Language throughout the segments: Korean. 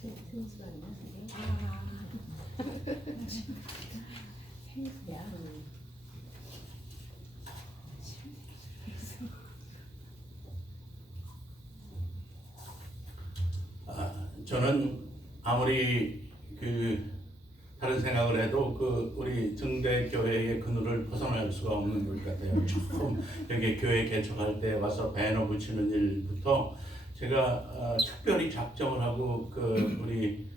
생수 아니야 그게? 아 생수야. 저는 아무리 다른 생각을 해도 우리 등대 교회의 그늘을 벗어날 수가 없는 것 같아요. 처음 여기 교회 개척할 때 와서 배너 붙이는 일부터 제가 특별히 작정을 하고 우리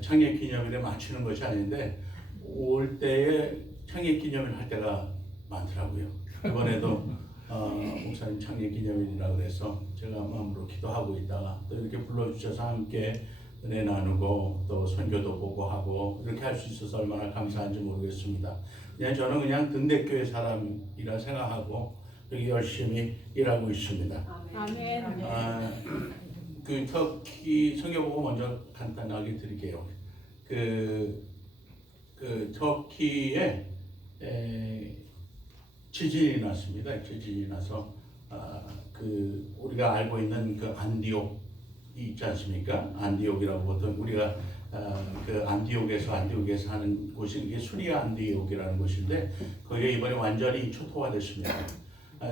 창립기념일에 맞추는 것이 아닌데 올 때에 창립기념일 할 때가 많더라고요. 이번에도 목사님 창립기념일이라고 그래서 제가 마음으로 기도하고 있다가 또 이렇게 불러주셔서 함께 은혜 나누고 또 선교도 보고 하고 이렇게 할 수 있어서 얼마나 감사한지 모르겠습니다. 저는 그냥 등대교회 사람이라 생각하고 여기 열심히 일하고 있습니다. 아멘. 그 터키 선교보고 먼저 간단하게 드릴게요. 터키에 지진이 났습니다. 지진이 나서 우리가 알고 있는 안디옥이 있지 않습니까? 안디옥이라고 보통 우리가 안디옥에서 하는 곳이 이게 수리아 안디옥이라는 곳인데 거기에 이번에 완전히 초토화됐습니다.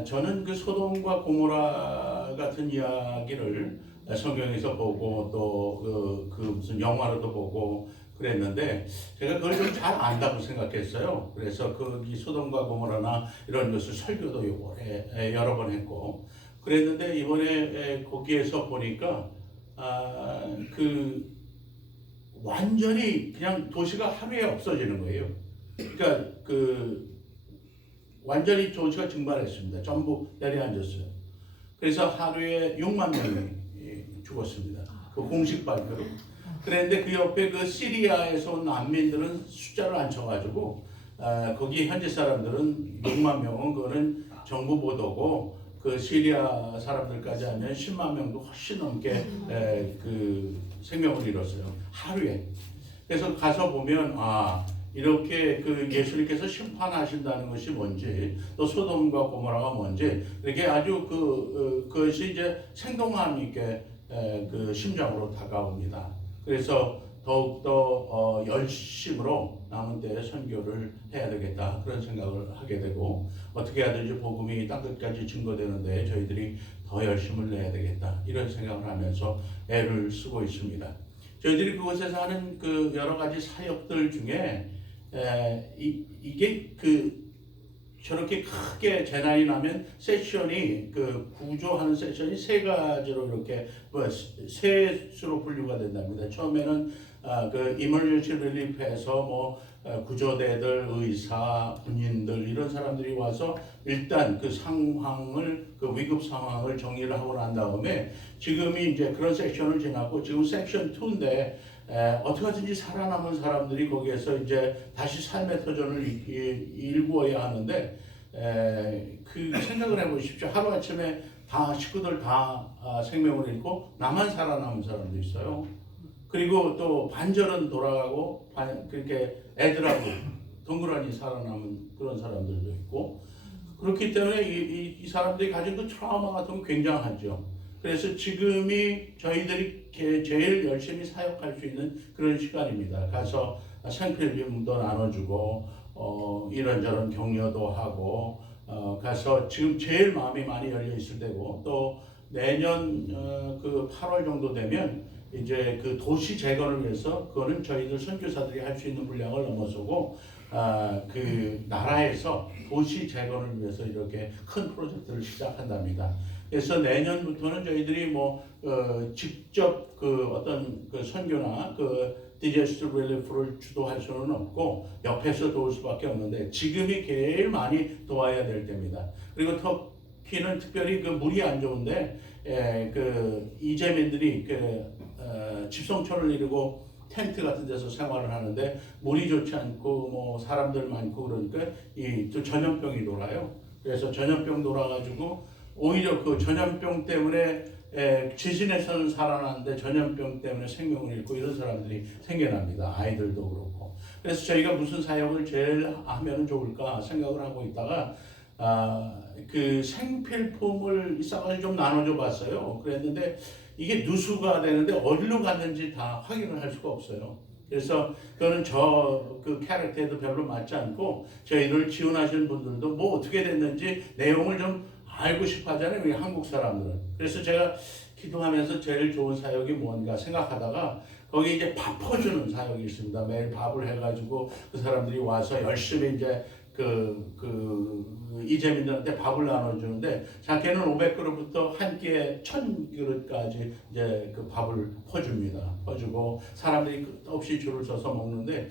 저는 소돔과 고모라 같은 이야기를 성경에서 보고 또 무슨 영화로도 보고 그랬는데 제가 그걸 좀 잘 안다고 생각했어요. 그래서 이 소돔과 고모라나 이런 것을 설교도 여러 번 했고 그랬는데 이번에 거기에서 보니까 완전히 그냥 도시가 하루에 없어지는 거예요. 그러니까 완전히 도시가 증발했습니다. 전부 내려앉았어요. 그래서 하루에 6만 명이 죽었습니다. 공식 발표로. 그런데 그 옆에 시리아에서 온 난민들은 숫자를 안 쳐가지고 거기 현지 사람들은 6만 명은 그거는 정부 보도고 시리아 사람들까지 하면 10만 명도 훨씬 넘게 생명을 잃었어요. 하루에. 그래서 가서 보면 이렇게 예수님께서 심판하신다는 것이 뭔지 또 소돔과 고모라가 뭔지 이렇게 아주 그것이 이제 생동감 있게 심정으로 다가옵니다. 그래서 더욱더 열심으로 남은 때에 선교를 해야 되겠다 그런 생각을 하게 되고 어떻게 하든지 복음이 땅끝까지 증거되는데 저희들이 더 열심을 내야 되겠다 이런 생각을 하면서 애를 쓰고 있습니다. 저희들이 그곳에서 하는 여러 가지 사역들 중에 이게 저렇게 크게 재난이 나면 세션이 구조하는 세션이 세 가지로 이렇게 세 수로 분류가 된답니다. 처음에는 이머전시 릴리프에서 구조대들, 의사, 군인들 이런 사람들이 와서 일단 상황을 위급 상황을 정리를 하고 난 다음에 지금이 이제 그런 섹션을 지나고 지금 섹션 2인데 어떻게 하든지 살아남은 사람들이 거기에서 이제 다시 삶의 터전을 일구어야 하는데 생각을 해보십시오. 하루아침에 식구들 다 생명을 잃고 나만 살아남은 사람도 있어요. 그리고 또 반절은 돌아가고 그렇게 애들하고 덩그러니 살아남은 그런 사람들도 있고 그렇기 때문에 이 사람들이 가진 트라우마 같은 건 굉장하죠. 그래서 지금이 저희들이 제일 열심히 사역할 수 있는 그런 시간입니다. 가서 생필품도 나눠주고 이런저런 격려도 하고 가서 지금 제일 마음이 많이 열려 있을 때고 또 내년 8월 정도 되면 이제 도시 재건을 위해서 그거는 저희들 선교사들이 할 수 있는 분량을 넘어서고 나라에서 도시 재건을 위해서 이렇게 큰 프로젝트를 시작한답니다. 그래서 내년부터는 저희들이 직접 어떤 선교나 디제스트 릴리프를 주도할 수는 없고 옆에서 도울 수밖에 없는데 지금이 제일 많이 도와야 될 때입니다. 그리고 터키는 특별히 물이 안 좋은데 이재민들이 집성촌을 이루고 텐트 같은 데서 생활을 하는데 물이 좋지 않고 사람들 많고 그러니까 또 전염병이 돌아요. 그래서 전염병 돌아가지고 오히려 전염병 때문에 지진에서는 살아났는데 전염병 때문에 생명을 잃고 이런 사람들이 생겨납니다. 아이들도 그렇고. 그래서 저희가 무슨 사역을 제일 하면 좋을까 생각을 하고 있다가 생필품을 싸가지고 좀 나눠줘 봤어요. 그랬는데 이게 누수가 되는데 어디로 갔는지 다 확인을 할 수가 없어요. 그래서 그거는 저 그 캐릭터에도 별로 맞지 않고 저희를 지원하시는 분들도 뭐 어떻게 됐는지 내용을 좀 알고 싶어 하잖아요. 우리 한국 사람들은. 그래서 제가 기도하면서 제일 좋은 사역이 뭔가 생각하다가 거기 이제 밥 퍼주는 사역이 있습니다. 매일 밥을 해가지고 그 사람들이 와서 열심히 이제 이재민들한테 밥을 나눠주는데 작게는 500그릇부터 한 끼에 1000그릇까지 이제 그 밥을 퍼줍니다. 퍼주고 사람들이 끝없이 줄을 서서 먹는데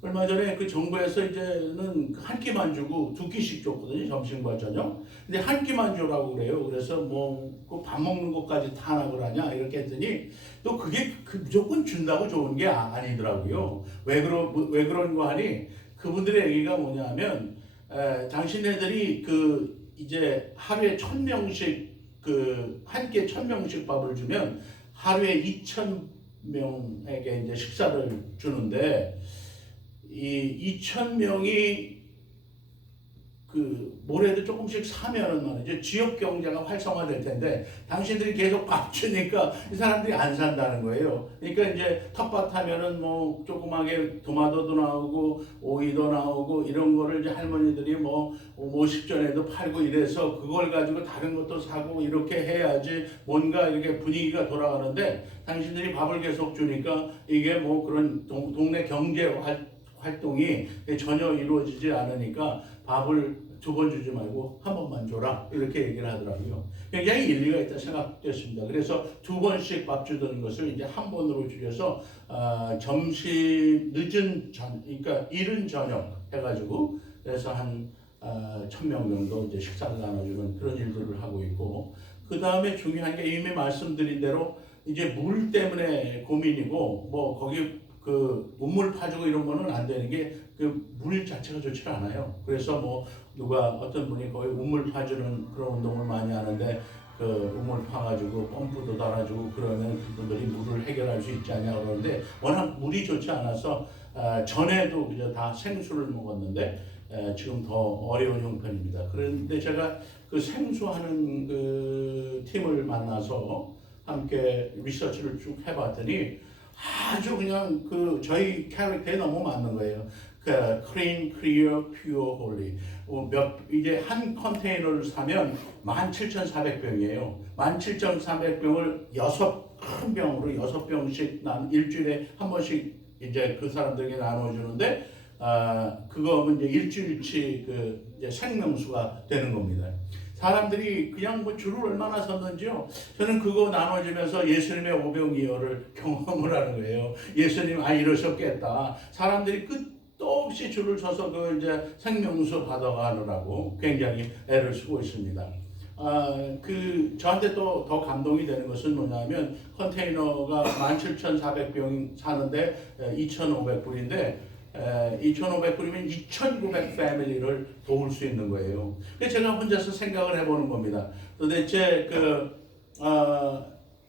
얼마 전에 그 정부에서 이제는 한 끼만 주고 두 끼씩 줬거든요. 점심과 저녁. 근데 한 끼만 주라고 그래요. 그래서 뭐 그 밥 먹는 것까지 다 하나 그러냐 이렇게 했더니 또 그게 무조건 준다고 좋은 게 아니더라고요. 왜 그런 거 하니 그분들의 얘기가 뭐냐면 당신네들이 그 이제 하루에 1000명씩 그 한 끼에 1000명씩 밥을 주면 하루에 2000명에게 이제 식사를 주는데 이 2000명이 그 뭐래도 조금씩 사면은 말이죠. 지역 경제가 활성화될 텐데 당신들이 계속 밥 주니까 이 사람들이 안 산다는 거예요. 그러니까 이제 텃밭 하면은 뭐 조그맣게 토마토도 나오고 오이도 나오고 이런 거를 이제 할머니들이 뭐 50전에도 팔고 이래서 그걸 가지고 다른 것도 사고 이렇게 해야지 뭔가 이렇게 분위기가 돌아가는데 당신들이 밥을 계속 주니까 이게 뭐 그런 동네 경제 활동이 전혀 이루어지지 않으니까 밥을 2번 주지 말고 한 번만 줘라 이렇게 얘기를 하더라고요. 굉장히 일리가 있다 생각됐습니다. 그래서 2번씩 밥 주던 것을 이제 한 번으로 줄여서 점심 늦은 그러니까 이른 저녁 해가지고 그래서 한 1000명 정도 이제 식사를 나눠주는 그런 일들을 하고 있고 그 다음에 중요한 게 이미 말씀드린 대로 이제 물 때문에 고민이고 뭐 거기 그 우물 파주고 이런 거는 안 되는 게 그 물 자체가 좋지 않아요. 그래서 뭐 누가 어떤 분이 거의 우물 파주는 그런 운동을 많이 하는데 그 우물 파가지고 펌프도 달아주고 그러면 그분들이 물을 해결할 수 있지 않냐 그러는데 워낙 물이 좋지 않아서 전에도 그저 다 생수를 먹었는데 지금 더 어려운 형편입니다. 그런데 제가 그 생수하는 그 팀을 만나서 함께 리서치를 쭉 해봤더니 아주 그냥 그 저희 캐릭터에 너무 맞는 거예요. 그 clean, clear, pure, holy. 이제 한 컨테이너를 사면 17,400병이에요. 17,400병을 큰 병으로 6병씩 일주일에 한 번씩 이제 그 사람들에게 나눠주는데 그거는 이제 일주일치 그 이제 생명수가 되는 겁니다. 사람들이 그냥 뭐 줄을 얼마나 섰는지요. 저는 그거 나눠주면서 예수님의 오병이어를 경험을 하는 거예요. 예수님 이러셨겠다. 사람들이 끝도 없이 줄을 서서 그 이제 생명수 받아가느라고 굉장히 애를 쓰고 있습니다. 그 저한테 또 더 감동이 되는 것은 뭐냐면 컨테이너가 17,400병 사는데 2,500불인데 2,500불이면 2,900 패밀리를 도울 수 있는 거예요. 그래서 제가 혼자서 생각을 해보는 겁니다. 도대체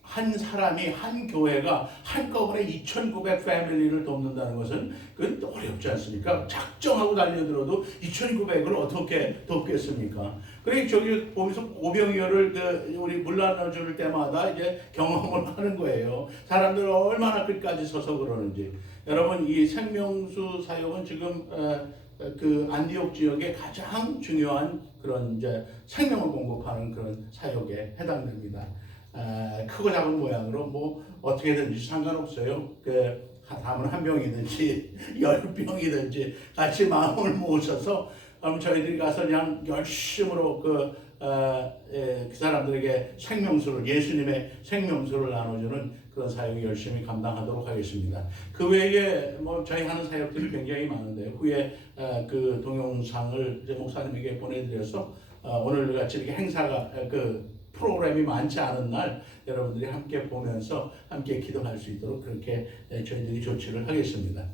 한 사람이 한 교회가 한꺼번에 2,900 패밀리를 돕는다는 것은 그건 어렵지 않습니까? 작정하고 달려들어도 2,900을 어떻게 돕겠습니까? 그래 저기 보면서 오병이어를 우리 물 나눠줄 때마다 이제 경험을 하는 거예요. 사람들 얼마나 끝까지 서서 그러는지. 여러분 이 생명수 사역은 지금 그 안디옥 지역의 가장 중요한 그런 이제 생명을 공급하는 그런 사역에 해당됩니다. 크고 작은 모양으로 뭐 어떻게든지 상관없어요. 담은 한 병이든지 10병이든지 같이 마음을 모으셔서 그럼 저희들이 가서 그냥 열심으로 그 사람들에게 생명수를 예수님의 생명수를 나눠주는 그런 사역을 열심히 감당하도록 하겠습니다. 그 외에 뭐 저희 하는 사역들이 굉장히 많은데 후에 그 동영상을 이제 목사님에게 보내드려서 오늘 같이 이렇게 행사가 그 프로그램이 많지 않은 날 여러분들이 함께 보면서 함께 기도할 수 있도록 그렇게 저희들이 조치를 하겠습니다.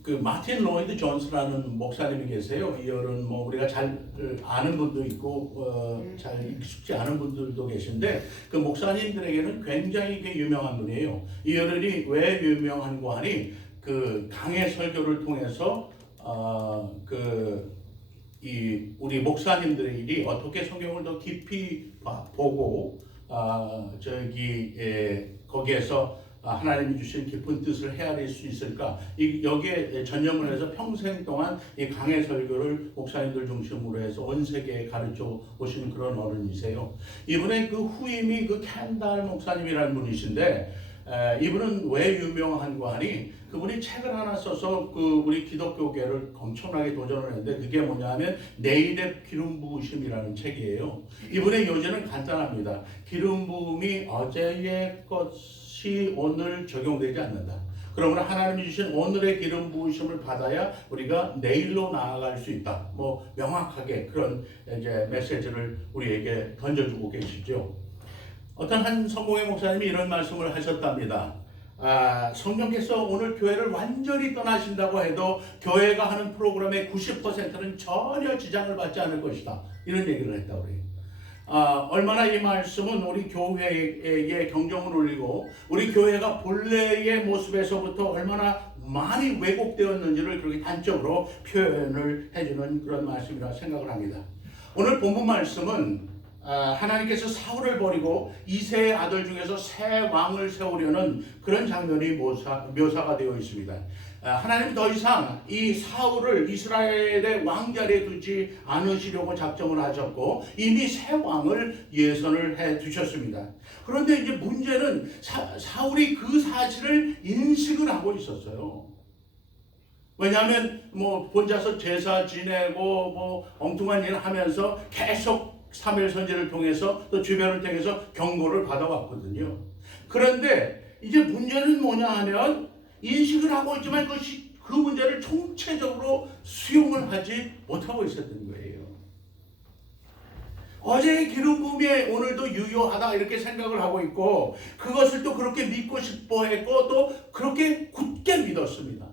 그 마틴 로이드 존스라는 목사님이 계세요. 이열은 뭐 우리가 잘 아는 분도 있고 잘 익숙지 않은 분들도 계신데 그 목사님들에게는 굉장히 유명한 분이에요. 이열이 왜 유명한고 하니 그 강해 설교를 통해서 그 우리 목사님들의 일이 어떻게 성경을 더 깊이 보고 거기에서 하나님이 주신 깊은 뜻을 헤아릴 수 있을까? 여기에 전념을 해서 평생 동안 이 강해 설교를 목사님들 중심으로 해서 온 세계에 가르쳐 오신 그런 어른이세요. 이분의 그 후임이 그 캔달 목사님이라는 분이신데, 이분은 왜 유명한고 하니, 그분이 책을 하나 써서 우리 기독교계를 엄청나게 도전을 했는데, 그게 뭐냐면 내일의 기름 부으심이라는 책이에요. 이분의 요지는 간단합니다. 기름 부음이 어제의 것이 오늘 적용되지 않는다. 그러므로 하나님이 주신 오늘의 기름 부으심을 받아야 우리가 내일로 나아갈 수 있다. 명확하게 그런 이제 메시지를 우리에게 던져주고 계시죠. 어떤 한 성공의 목사님이 이런 말씀을 하셨답니다. 성령께서 오늘 교회를 완전히 떠나신다고 해도 교회가 하는 프로그램의 90%는 전혀 지장을 받지 않을 것이다. 이런 얘기를 했다 우리. 얼마나 이 말씀은 우리 교회에 경종을 울리고 우리 교회가 본래의 모습에서부터 얼마나 많이 왜곡되었는지를 그렇게 단적으로 표현을 해주는 그런 말씀이라 생각을 합니다. 오늘 본문 말씀은 하나님께서 사울을 버리고 이새의 아들 중에서 새 왕을 세우려는 그런 장면이 묘사가 되어 있습니다. 하나님이 더 이상 이 사울을 이스라엘의 왕자리에 두지 않으시려고 작정을 하셨고 이미 새 왕을 예선을 해 두셨습니다. 그런데 이제 문제는 사울이 그 사실을 인식을 하고 있었어요. 왜냐하면 혼자서 제사 지내고 엉뚱한 일을 하면서 계속 사무엘 선지를 통해서 또 주변을 통해서 경고를 받아왔거든요. 그런데 이제 문제는 뭐냐 하면 인식을 하고 있지만 그 문제를 총체적으로 수용을 하지 못하고 있었던 거예요. 어제의 기름 부음이 오늘도 유효하다 이렇게 생각을 하고 있고 그것을 또 그렇게 믿고 싶어 했고 또 그렇게 굳게 믿었습니다.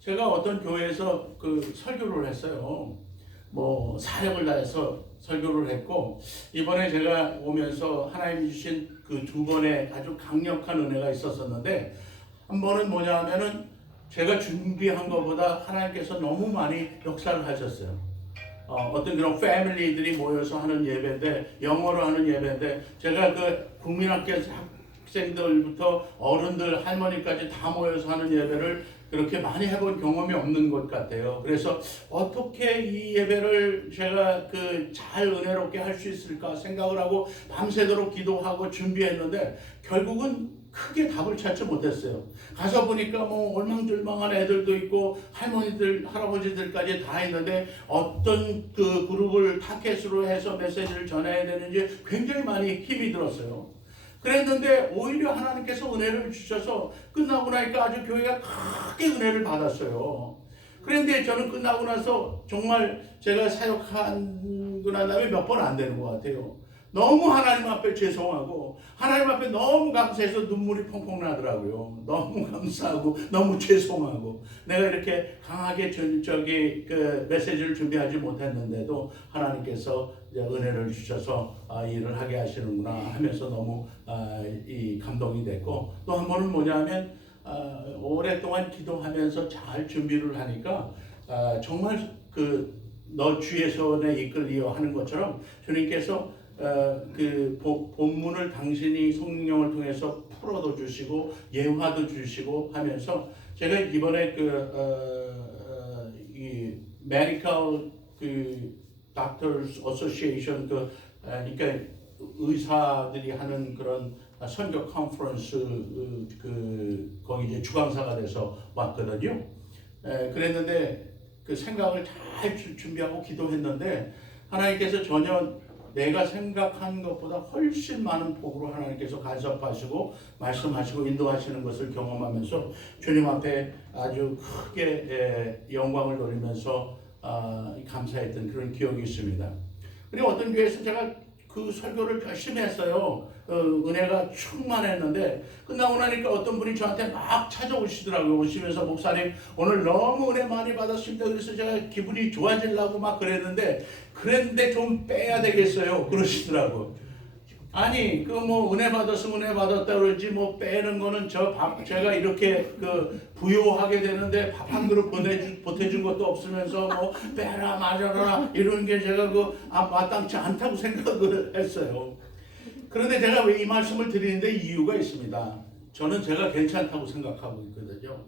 제가 어떤 교회에서 설교를 했어요. 사력을 다해서 설교를 했고 이번에 제가 오면서 하나님이 주신 그 두 번의 아주 강력한 은혜가 있었었는데 한 번은 뭐냐 하면은 제가 준비한 것보다 하나님께서 너무 많이 역사를 하셨어요. 어떤 그런 패밀리들이 모여서 하는 예배인데 영어로 하는 예배인데 제가 국민학교 학생들부터 어른들 할머니까지 다 모여서 하는 예배를 그렇게 많이 해본 경험이 없는 것 같아요. 그래서 어떻게 이 예배를 제가 잘 은혜롭게 할 수 있을까 생각을 하고 밤새도록 기도하고 준비했는데 결국은 크게 답을 찾지 못했어요. 가서 보니까 얼망졸망한 애들도 있고 할머니들, 할아버지들까지 다 있는데 어떤 그룹을 타켓으로 해서 메시지를 전해야 되는지 굉장히 많이 힘이 들었어요. 그랬는데 오히려 하나님께서 은혜를 주셔서 끝나고 나니까 아주 교회가 크게 은혜를 받았어요. 그런데 저는 끝나고 나서 정말 제가 사역하고 난 다음에 몇 번 안 되는 것 같아요. 너무 하나님 앞에 죄송하고 하나님 앞에 너무 감사해서 눈물이 펑펑 나더라고요. 너무 감사하고 너무 죄송하고 내가 이렇게 강하게 메시지를 준비하지 못했는데도 하나님께서 은혜를 주셔서 일을 하게 하시는구나 하면서 너무 이 감동이 됐고 또 한 번은 뭐냐면 오랫동안 기도하면서 잘 준비를 하니까 정말 너 주의 손에 이끌리어 하는 것처럼 주님께서 본문을 당신이 성령을 통해서 풀어도 주시고 예화도 주시고 하면서 제가 이번에 이 Medical Doctors Association 그러니까 의사들이 하는 그런 선교 컨퍼런스 거기 이제 주강사가 돼서 왔거든요. 그랬는데 생각을 잘 준비하고 기도했는데 하나님께서 전혀 내가 생각한 것보다 훨씬 많은 폭으로 하나님께서 간섭하시고 말씀하시고 인도하시는 것을 경험하면서 주님 앞에 아주 크게 영광을 돌리면서 감사했던 그런 기억이 있습니다. 그리고 어떤 교회에서 제가 설교를 열심히 했어요. 은혜가 충만했는데 끝나고 나니까 어떤 분이 저한테 막 찾아오시더라고요. 오시면서 목사님 오늘 너무 은혜 많이 받았습니다. 그래서 제가 기분이 좋아지려고 막 그랬는데 좀 빼야 되겠어요. 그러시더라고요. 아니 그 뭐 은혜 받았으면 은혜 받았다 그러지 뭐 빼는 거는 제가 이렇게 그 부요하게 되는데 밥 한 그릇 보태준 것도 없으면서 뭐 빼라 마셔라 이런 게 제가 마땅치 않다고 생각을 했어요. 그런데 제가 왜 이 말씀을 드리는데 이유가 있습니다. 저는 제가 괜찮다고 생각하고 있거든요.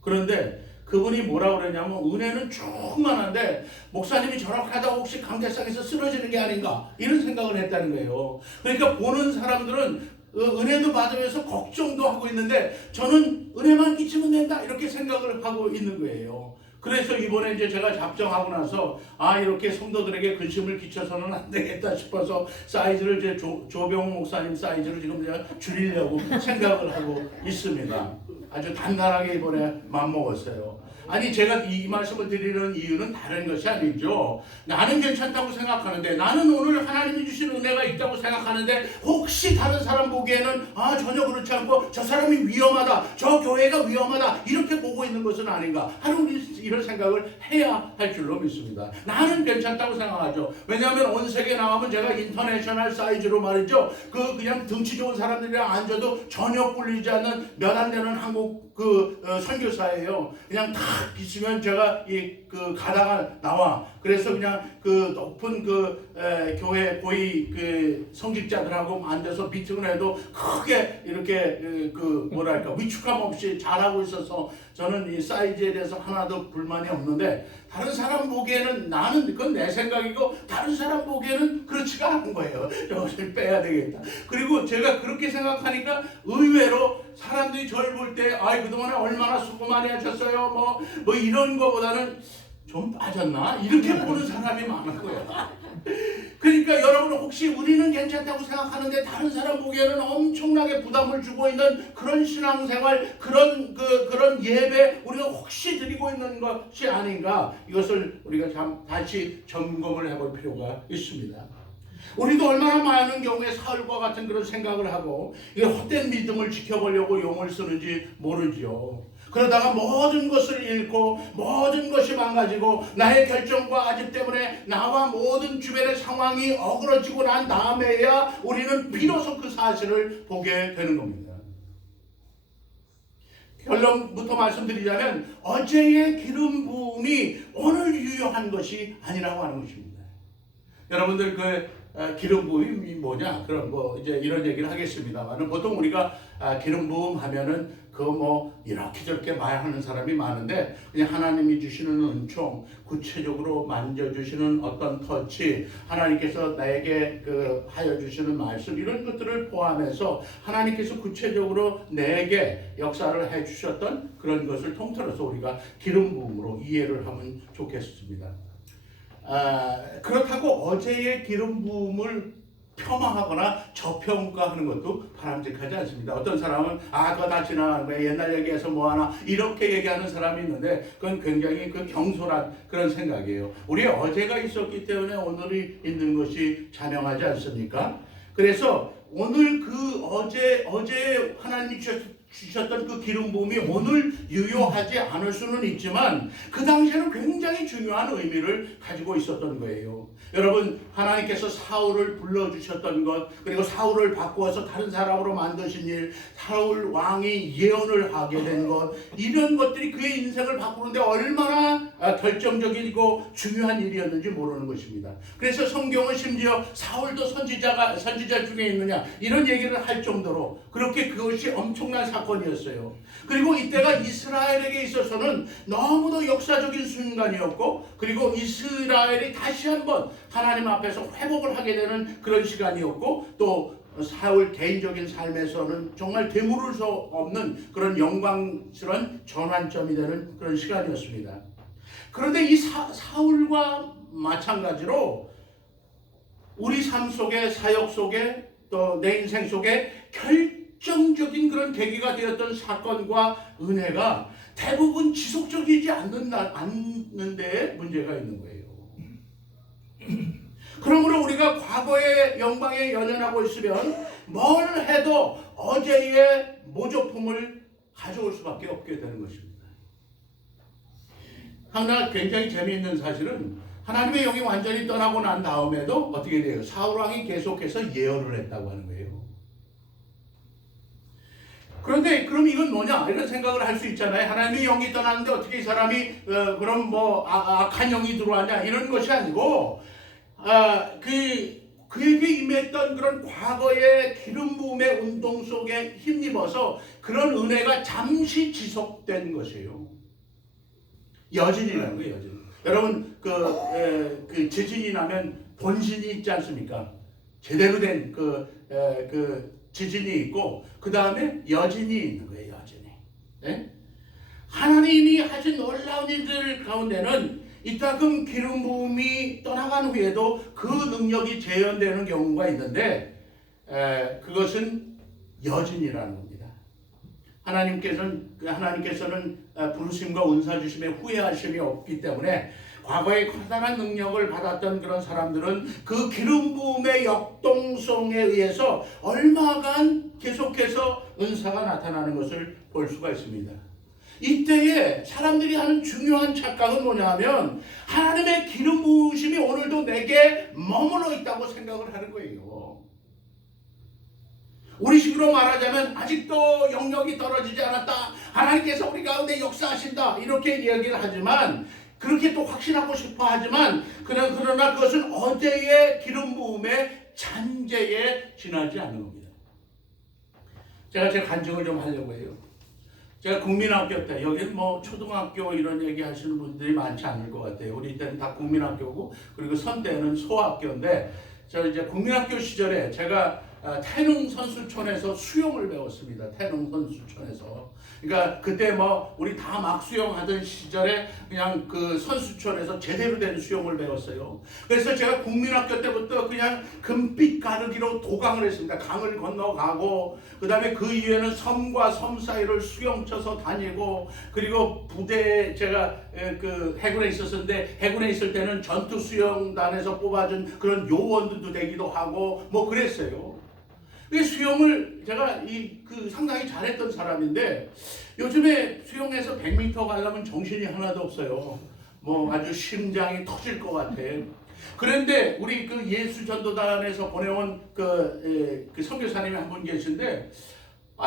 그런데 그분이 뭐라 그러냐면 은혜는 충만한데 목사님이 저렇게 하다가 혹시 강대상에서 쓰러지는 게 아닌가 이런 생각을 했다는 거예요. 그러니까 보는 사람들은 은혜도 받으면서 걱정도 하고 있는데 저는 은혜만 끼치면 된다 이렇게 생각을 하고 있는 거예요. 그래서 이번에 이제 제가 작정하고 나서 이렇게 성도들에게 근심을 끼쳐서는 안 되겠다 싶어서 사이즈를 이제 조병 목사님 사이즈를 지금 제가 줄이려고 생각을 하고 있습니다. 아주 단단하게 이번에 맘먹었어요. 아니 제가 이 말씀을 드리는 이유는 다른 것이 아니죠. 나는 괜찮다고 생각하는데 나는 오늘 하나님이 주신 은혜가 있다고 생각하는데 혹시 다른 사람 보기에는 전혀 그렇지 않고 저 사람이 위험하다, 저 교회가 위험하다 이렇게 보고 있는 것은 아닌가 하는 이런 생각을 해야 할 줄로 믿습니다. 나는 괜찮다고 생각하죠. 왜냐하면 온 세계에 나가면 제가 인터내셔널 사이즈로 말이죠. 그냥 등치 좋은 사람들이랑 앉아도 전혀 꿀리지 않는 몇 안 되는 한국 선교사예요. 그냥 탁 비치면 제가 가다가 나와. 그래서 그냥 높은 교회 고위 성직자들하고 앉아서 미팅을 해도 크게 이렇게 위축감 없이 잘하고 있어서 저는 이 사이즈에 대해서 하나도 불만이 없는데 다른 사람 보기에는 그건 내 생각이고 다른 사람 보기에는 그렇지가 않은 거예요. 저것을 빼야 되겠다. 그리고 제가 그렇게 생각하니까 의외로 사람들이 저를 볼 때 그동안에 얼마나 수고 많이 하셨어요 뭐 이런 거보다는 좀 빠졌나? 이렇게 보는 사람이 많은 거예요. 그러니까 여러분 혹시 우리는 괜찮다고 생각하는데 다른 사람 보기에는 엄청나게 부담을 주고 있는 그런 신앙생활, 그런 예배 우리가 혹시 드리고 있는 것이 아닌가? 이것을 우리가 다시 점검을 해볼 필요가 있습니다. 우리도 얼마나 많은 경우에 사울과 같은 그런 생각을 하고 헛된 믿음을 지켜보려고 용을 쓰는지 모르지요. 그러다가 모든 것을 잃고 모든 것이 망가지고 나의 결정과 아집 때문에 나와 모든 주변의 상황이 어그러지고 난 다음에야 우리는 비로소 그 사실을 보게 되는 겁니다. 결론부터 말씀드리자면 어제의 기름 부음이 오늘 유효한 것이 아니라고 하는 것입니다. 여러분들 기름 부음이 뭐냐? 그럼 이제 이런 얘기를 하겠습니다만 보통 우리가 기름 부음 하면은 이렇게 저렇게 말하는 사람이 많은데 그냥 하나님이 주시는 은총, 구체적으로 만져주시는 어떤 터치, 하나님께서 나에게 하여 주시는 말씀 이런 것들을 포함해서 하나님께서 구체적으로 내게 역사를 해 주셨던 그런 것을 통틀어서 우리가 기름 부음으로 이해를 하면 좋겠습니다. 그렇다고 어제의 기름 부음을 폄하하거나 저평가하는 것도 바람직하지 않습니다. 어떤 사람은 그거 다 지나간 거야, 옛날 얘기해서 뭐하나 이렇게 얘기하는 사람이 있는데 그건 굉장히 경솔한 그런 생각이에요. 우리 어제가 있었기 때문에 오늘이 있는 것이 자명하지 않습니까? 그래서 오늘 어제 하나님이 주셨던 그 기름 부음이 오늘 유효하지 않을 수는 있지만 그 당시에는 굉장히 중요한 의미를 가지고 있었던 거예요. 여러분 하나님께서 사울을 불러주셨던 것, 그리고 사울을 바꾸어서 다른 사람으로 만드신 일, 사울 왕이 예언을 하게 된 것, 이런 것들이 그의 인생을 바꾸는데 얼마나 결정적이고 중요한 일이었는지 모르는 것입니다. 그래서 성경은 심지어 사울도 선지자 중에 있느냐 이런 얘기를 할 정도로 그렇게 그것이 엄청난 사건이었어요. 그리고 이때가 이스라엘에게 있어서는 너무도 역사적인 순간이었고, 그리고 이스라엘이 다시 한번 하나님 앞에서 회복을 하게 되는 그런 시간이었고, 또 사울 개인적인 삶에서는 정말 되물을 수 없는 그런 영광스러운 전환점이 되는 그런 시간이었습니다. 그런데 이 사울과 마찬가지로 우리 삶 속에, 사역 속에, 또 내 인생 속에 결정적인 그런 계기가 되었던 사건과 은혜가 대부분 지속적이지 않는 데에 문제가 있는 거예요. 그러므로 우리가 과거의 영광에 연연하고 있으면 뭘 해도 어제의 모조품을 가져올 수밖에 없게 되는 것입니다. 하나 굉장히 재미있는 사실은 하나님의 영이 완전히 떠나고 난 다음에도 어떻게 돼요? 사울 왕이 계속해서 예언을 했다고 하는 거예요. 그런데 그럼 이건 뭐냐? 이런 생각을 할 수 있잖아요. 하나님의 영이 떠났는데 어떻게 이 사람이 그럼 뭐 악한 영이 들어왔냐? 이런 것이 아니고 그에게 임했던 그런 과거의 기름 부음의 운동 속에 힘입어서 그런 은혜가 잠시 지속된 것이에요. 여진이라는 거예요. 여진. 여러분 그 지진이 나면 본진이 있지 않습니까? 제대로 된 그 지진이 있고 그 다음에 여진이 있는 거예요. 여진이. 네? 하나님이 하신 놀라운 일들 가운데는 이따금 기름 부음이 떠나간 후에도 그 능력이 재현되는 경우가 있는데 그것은 여진이라는 겁니다. 하나님께서는 부르심과 은사 주심에 후회하심이 없기 때문에 과거에 커다란 능력을 받았던 그런 사람들은 그 기름 부음의 역동성에 의해서 얼마간 계속해서 은사가 나타나는 것을 볼 수가 있습니다. 이때에 사람들이 하는 중요한 착각은 뭐냐 하면 하나님의 기름 부으심이 오늘도 내게 머물러 있다고 생각을 하는 거예요. 우리식으로 말하자면 아직도 영역이 떨어지지 않았다. 하나님께서 우리 가운데 역사하신다. 이렇게 이야기를 하지만 그렇게 또 확신하고 싶어 하지만 그러나 그것은 어제의 기름 부음의 잔재에 지나지 않는 겁니다. 제가 제 간증을 좀 하려고 해요. 제가 국민학교 때 여기는 뭐 초등학교 이런 얘기 하시는 분들이 많지 않을 것 같아요. 우리 때는 다 국민학교고 그리고 선 때는 소학교인데 저 이제 국민학교 시절에 제가 태릉 선수촌에서 수영을 배웠습니다. 태릉 선수촌에서. 그러니까 그때 뭐 우리 다 막 수영하던 시절에 그냥 그 선수촌에서 제대로 된 수영을 배웠어요. 그래서 제가 국민학교 때부터 그냥 금빛 가르기로 도강을 했습니다. 강을 건너가고 그 다음에 그 이후에는 섬과 섬 사이를 수영 쳐서 다니고 그리고 부대에 제가 그 해군에 있었는데 해군에 있을 때는 전투 수영단에서 뽑아준 그런 요원들도 되기도 하고 뭐 그랬어요. 수영을 제가 상당히 잘했던 사람인데 요즘에 수영해서 100m 가려면 정신이 하나도 없어요. 뭐 아주 심장이 터질 것 같아. 그런데 우리 그 예수전도단에서 보내온 그 선교사님이 한 분 계신데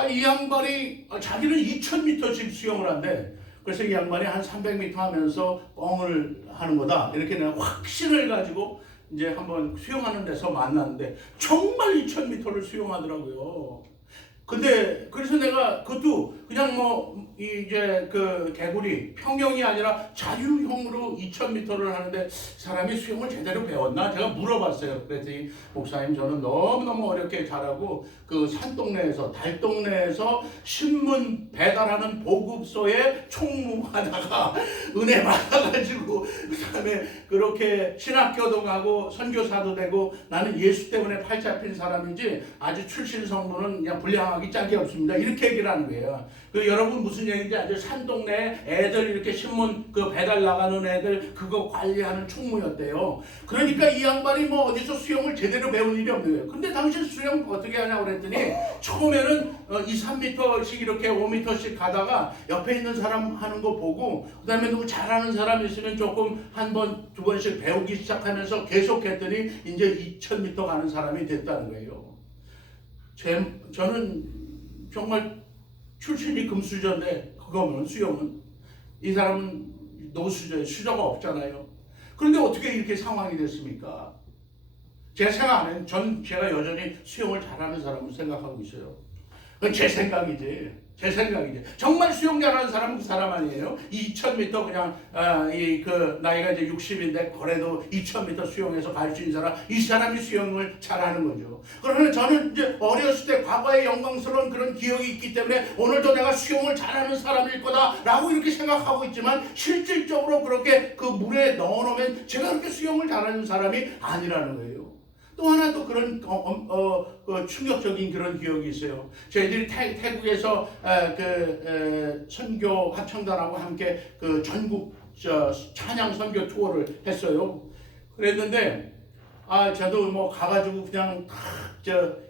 이 양반이 자기는 2000m씩 수영을 한대. 그래서 이 양반이 한 300m 하면서 뻥을 하는 거다. 이렇게 내가 확신을 가지고 이제 한번 수영하는 데서 만났는데 정말 2000m를 수영하더라고요. 근데 그래서 내가 그것도 그냥 뭐 이제 그 개구리 평형이 아니라 자유형으로 2000m를 하는데 사람이 수영을 제대로 배웠나? 제가 물어봤어요. 그랬더니 목사님 저는 너무너무 어렵게 잘하고 그 산동네에서 달동네에서 신문 배달하는 보급소에 총무하다가 은혜 받아가지고 그다음에 그렇게 신학교도 가고 선교사도 되고 나는 예수 때문에 팔 잡힌 사람이지 아주 출신 성분은 그냥 불량하기 짝이 없습니다. 이렇게 얘기를 하는 거예요. 그 여러분 무슨 얘기인지 아주 산동네 애들 이렇게 신문 그 배달 나가는 애들 그거 관리하는 총무였대요. 그러니까 이 양반이 뭐 어디서 수영을 제대로 배운 일이 없는 거예요. 근데 당신 수영 어떻게 하냐고 그랬더니 처음에는 2, 3m씩 이렇게 5m씩 가다가 옆에 있는 사람 하는 거 보고 그 다음에 누구 잘하는 사람 있으면 조금 한 번, 두 번씩 배우기 시작하면서 계속 했더니 이제 2000m 가는 사람이 됐다는 거예요. 저는 정말 출신이 금수저인데 그거면 수영은 이 사람은 노수저예요. 수저가 없잖아요. 그런데 어떻게 이렇게 상황이 됐습니까? 제 생각 안 해요. 제가 여전히 수영을 잘하는 사람으로 생각하고 있어요. 그건 제 생각이지. 제 생각이지. 정말 수영 잘하는 사람은 그 사람 아니에요. 2000m 그냥 그 나이가 이제 60인데 그래도 2000m 수영해서 갈 수 있는 사람, 이 사람이 수영을 잘하는 거죠. 그러나 저는 이제 어렸을 때 과거의 영광스러운 그런 기억이 있기 때문에 오늘도 내가 수영을 잘하는 사람일 거다라고 이렇게 생각하고 있지만 실질적으로 그렇게 그 물에 넣어놓으면 제가 그렇게 수영을 잘하는 사람이 아니라는 거예요. 또 하나 또 그런 충격적인 그런 기억이 있어요. 저희들이 태국에서 선교 합창단하고 함께 그 전국 찬양 선교 투어를 했어요. 그랬는데 저도 뭐 가가지고 그냥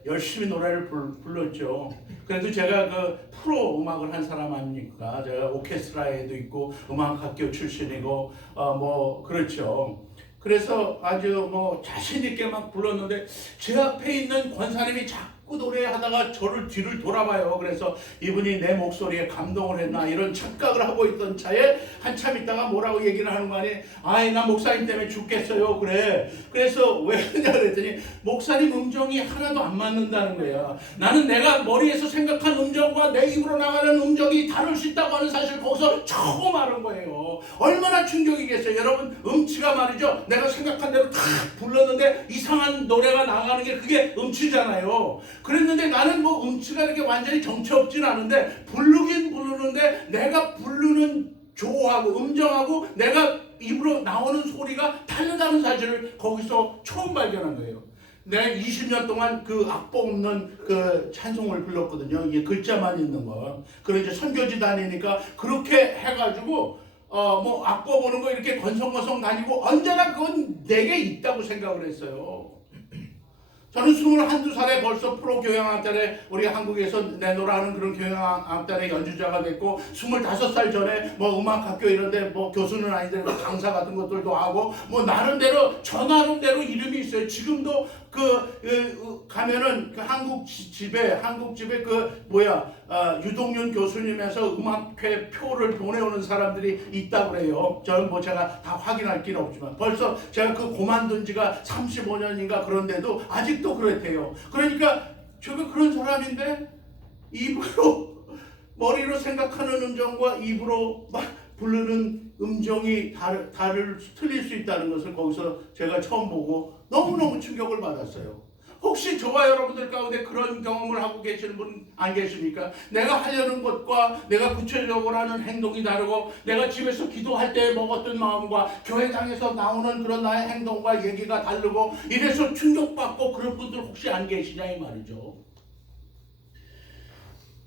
열심히 노래를 불렀죠. 그래도 제가 그 프로 음악을 한 사람 아닙니까? 제가 오케스트라에도 있고 음악학교 출신이고 뭐 그렇죠. 그래서 아주 뭐 자신 있게 막 불렀는데 제 앞에 있는 권사님이 자꾸 노래하다가 저를 뒤를 돌아봐요. 그래서 이분이 내 목소리에 감동을 했나 이런 착각을 하고 있던 차에 한참 있다가 뭐라고 얘기를 하는 거 아니에요. 아이 나 목사님 때문에 죽겠어요. 그래. 그래서 왜 그러냐 그랬더니 목사님 음정이 하나도 안 맞는다는 거야. 나는 내가 머리에서 생각한 음정과 내 입으로 나가는 음정이 다를 수 있다고 하는 사실 거기서 처음 알은 거예요. 얼마나 충격이겠어요. 여러분 음치가 말이죠. 내가 생각한 대로 다 불렀는데 이상한 노래가 나가는 게 그게 음치잖아요. 그랬는데 나는 뭐 음치가 이렇게 완전히 정체 없진 않은데 부르긴 부르는데 내가 부르는 조하고 음정하고 내가 입으로 나오는 소리가 다르다는 사실을 거기서 처음 발견한 거예요. 내가 20년 동안 그 악보 없는 그 찬송을 불렀거든요. 이게 글자만 있는 거. 그리고 이제 선교지 다니니까 그렇게 해가지고 뭐 악보 보는 거 이렇게 건성건성 다니고 언제나 그건 내게 있다고 생각을 했어요. 저는 21~22살에 벌써 프로 교향악단에 우리 한국에서 내노라는 그런 교향악단의 연주자가 됐고 25살 전에 뭐 음악학교 이런데 뭐 교수는 아닌데 강사 같은 것들도 하고 뭐 나름대로 저 나름대로 이름이 있어요. 지금도 가면은 그 한국집에 그 유동윤 교수님에서 음악회 표를 보내오는 사람들이 있다고 그래요. 저는 뭐 제가 다 확인할 길은 없지만 벌써 제가 그 고만둔 지가 35년인가 그런데도 아직도 그렇대요. 그러니까 제가 그런 사람인데 입으로 머리로 생각하는 음정과 입으로 막 부르는 음정이 틀릴 수 있다는 것을 거기서 제가 처음 보고 너무너무 충격을 받았어요. 혹시 저와 여러분들 가운데 그런 경험을 하고 계시는 분 안 계십니까? 내가 하려는 것과 내가 구체적으로 하는 행동이 다르고 내가 집에서 기도할 때 먹었던 마음과 교회장에서 나오는 그런 나의 행동과 얘기가 다르고 이래서 충격받고 그런 분들 혹시 안 계시냐 이 말이죠.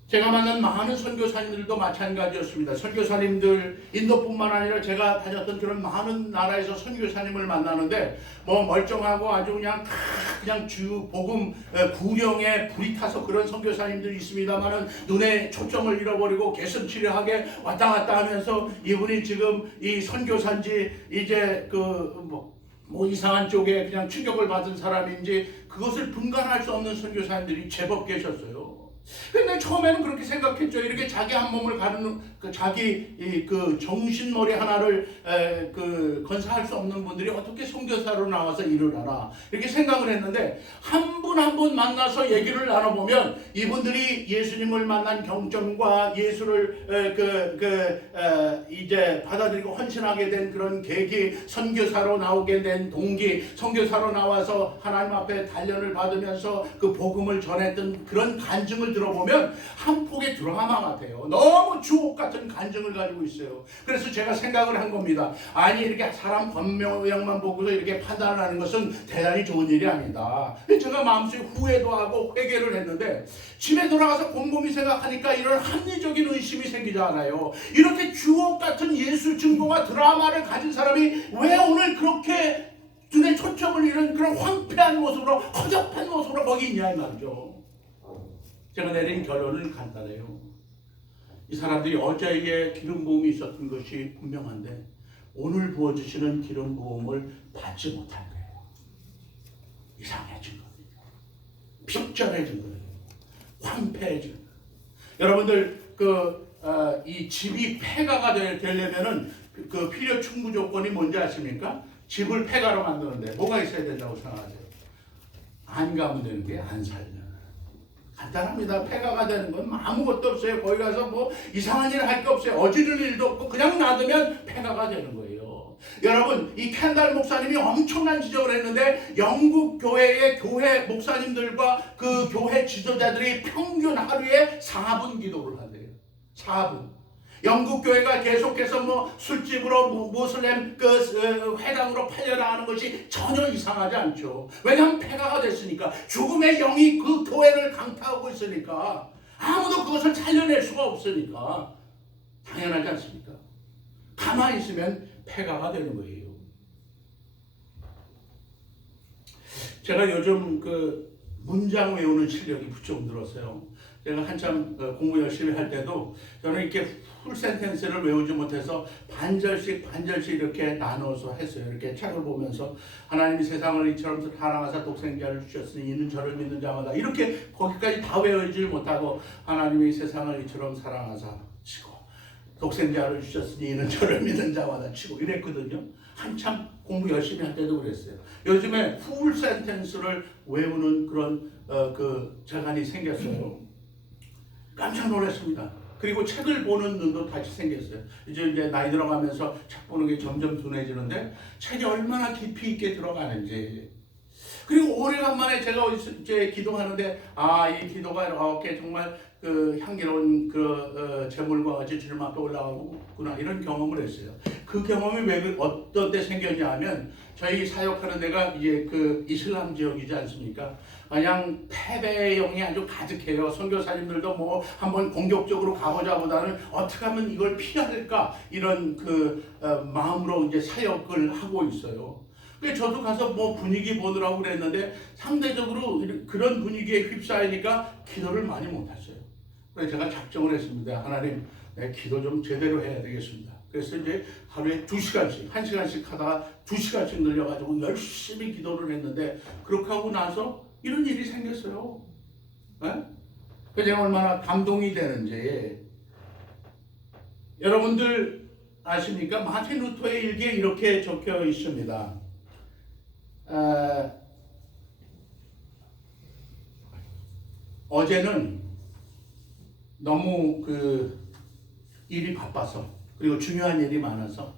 제가 만난 많은 선교사님들도 마찬가지였습니다. 선교사님들 인도뿐만 아니라 제가 다녔던 그런 많은 나라에서 선교사님을 만나는데 뭐 멀쩡하고 아주 그냥 주 복음 구령에 불이 타서 그런 선교사님들이 있습니다만은 눈에 초점을 잃어버리고 개슴치레하게 왔다 갔다 하면서 이분이 지금 이 선교사인지 이제 뭐 이상한 쪽에 그냥 충격을 받은 사람인지 그것을 분간할 수 없는 선교사님들이 제법 계셨어요. 근데 처음에는 그렇게 생각했죠. 이렇게 자기 한 몸을 가르는 자기 그 정신머리 하나를 건사할 수 없는 분들이 어떻게 선교사로 나와서 일을 하나 이렇게 생각을 했는데 한 분 한 분 만나서 얘기를 나눠보면 이분들이 예수님을 만난 경점과 예수를 이제 받아들이고 헌신하게 된 그런 계기, 선교사로 나오게 된 동기, 선교사로 나와서 하나님 앞에 단련을 받으면서 그 복음을 전했던 그런 간증을 들어보면 한 폭의 드라마 같아요. 너무 주옥 같은 간증을 가지고 있어요. 그래서 제가 생각을 한 겁니다. 아니 이렇게 사람 겉모양만 보고서 이렇게 판단하는 것은 대단히 좋은 일이 아니다. 제가 마음속에 후회도 하고 회개를 했는데 집에 돌아가서 곰곰이 생각하니까 이런 합리적인 의심이 생기지 않아요. 이렇게 주옥 같은 예수 증거와 드라마를 가진 사람이 왜 오늘 그렇게 눈에 초점을 잃은 그런 황폐한 모습으로 허접한 모습으로 거기 있냐 이 말이죠. 제가 내린 결론은 간단해요. 이 사람들이 어제의 기름 부음이 있었던 것이 분명한데 오늘 부어주시는 기름 부음을 받지 못한 거예요. 이상해진 겁니다. 핍절해진 거예요. 황폐해진 거예요. 여러분들 이 집이 폐가가 되려면은 그 필요 충분 조건이 뭔지 아십니까? 집을 폐가로 만드는데 뭐가 있어야 된다고 생각하세요? 안 가면 되는 게 안 살면. 간단합니다. 폐가가 되는 건 아무것도 없어요. 거기 가서 뭐 이상한 일을 할 게 없어요. 어지를 일도 없고 그냥 놔두면 폐가가 되는 거예요. 여러분 이 켄달 목사님이 엄청난 지적을 했는데 영국 교회의 교회 목사님들과 그 교회 지도자들이 평균 하루에 4분 기도를 한대요. 4분. 영국 교회가 계속해서 뭐 술집으로 무슬림 회당으로 팔려나가는 것이 전혀 이상하지 않죠. 왜냐하면 폐가가 됐으니까 죽음의 영이 그 교회를 강타하고 있으니까 아무도 그것을 살려낼 수가 없으니까 당연하지 않습니까? 가만히 있으면 폐가가 되는 거예요. 제가 요즘 문장 외우는 실력이 부쩍 늘었어요. 제가 한참 공부 열심히 할 때도 저는 이렇게 풀 센텐스를 외우지 못해서 반절씩 이렇게 나눠서 했어요. 이렇게 책을 보면서 하나님이 세상을 이처럼 사랑하사 독생자를 주셨으니 이는 저를 믿는 자마다 이렇게 거기까지 다 외우지 못하고 하나님이 세상을 이처럼 사랑하사 치고 독생자를 주셨으니 이는 저를 믿는 자마다 치고 이랬거든요. 한참 공부 열심히 할 때도 그랬어요. 요즘에 풀 센텐스를 외우는 그런 그 재간이 생겼어요. 깜짝 놀랐습니다. 그리고 책을 보는 눈도 다시 생겼어요. 이제 나이 들어가면서 책 보는 게 점점 둔해지는데 책이 얼마나 깊이 있게 들어가는지. 그리고 오래간만에 제가 이제 기도하는데 이 기도가 이렇게 정말 그 향기로운 제물과 같이 주님 앞에 올라가구나 이런 경험을 했어요. 그 경험이 어떤 때 생겼냐 하면 저희 사역하는 데가 이제 그 이슬람 지역이지 않습니까? 그냥 패배형이 아주 가득해요. 선교사님들도 뭐 한번 공격적으로 가보자보다는 어떻게 하면 이걸 피할까 이런 마음으로 이제 사역을 하고 있어요. 그래서 저도 가서 뭐 분위기 보느라고 그랬는데 상대적으로 그런 분위기에 휩싸이니까 기도를 많이 못했어요. 그래서 제가 작정을 했습니다. 하나님, 내 기도 좀 제대로 해야 되겠습니다. 그래서 이제 하루에 2시간씩, 1시간씩 하다가 2시간씩 늘려가지고 열심히 기도를 했는데 그렇게 하고 나서 이런 일이 생겼어요. 그래서 제가 얼마나 감동이 되는지. 여러분들 아십니까? 마틴 루터의 일기에 이렇게 적혀 있습니다. 어제는 너무 일이 바빠서 그리고 중요한 일이 많아서